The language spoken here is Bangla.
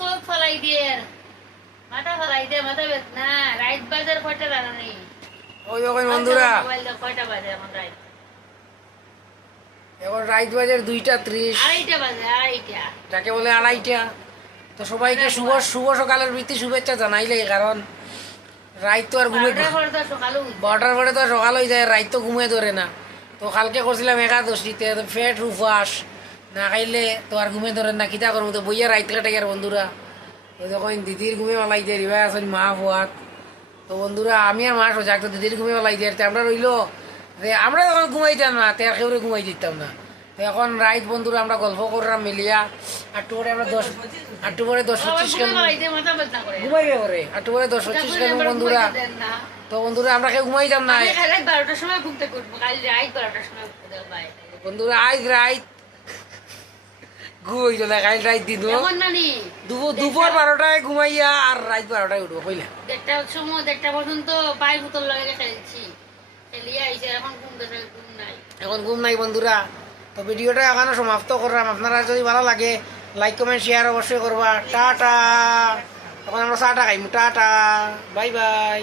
সব ফলাই দিয়ে মাথা ফলাই দিয়ে মাথা বেত না বাজার কয়টা জানা নেই ওই বন্ধুরা? মোবাইল কয়টা বাজে এখন রাইত বাজার দুইটা ত্রিশ। আড়াইটা বাজে আড়াইটা। যাকে বলে আড়াইটা। তো সবাইকে শুভ শুভ সকালের প্রীতি শুভেচ্ছা জানাইলে কারণ রাইত তো আর ঘুমে বারোটার পরে তো সকালে বর্ডার পরে তো সকাল হয়ে যায় রাইত তো ঘুমিয়ে ধরে না। তো কালকে করছিলাম একাদশীতে ফেট উপবাস না খাইলে তো আর ঘুমে ধরে না কিতা করব? তো বইয়া রাইত কাটাই আর বন্ধুরা। তো যখন দিদির ঘুমে মালাই দিয়ে রিবাই আসেন মা ফুয়াত। তো বন্ধুরা আমি আর মা সোজা তো দিদির ঘুমে মালাই দিয়ে তো আমরা রইল। যে আমরা যখন ঘুমাইতাম না তের কেউ ঘুমাই দিতাম না। তো এখন রাইত বন্ধুরা আমরা গল্প করলাম মিলিয়া। আটটু পরে আমরা দশ আটটু পরে দশ পঁচিশ ঘুমাইবে পরে আটটু পরে দশ পঁচিশ কেন বন্ধুরা। তো বন্ধুরা আমরা কেউ ঘুমাইতাম না। বারোটার সময় ঘুমতে করব কাল রাত বারোটার সময় বন্ধুরা আজ রাইত ঘুমাইতো না কাল রাইত দিন। এমন নানি? দুপুর বারোটায় ঘুমাইয়া আর রাত বারোটায় উঠবো কইলা দেড়টার সময় দেড়টা পর্যন্ত পাই বোতল লাগে খেলছি খেলিয়ে আইসে এখন ঘুম ঘুম নাই। এখন ঘুম নাই বন্ধুরা। তো ভিডিওটা এখনও সমাপ্ত করলাম। আপনারা যদি ভালো লাগে লাইক কমেন্ট শেয়ার অবশ্যই করবা। টাটা। এখন আমরা চাটা খাইমু। টাটা। Bye bye.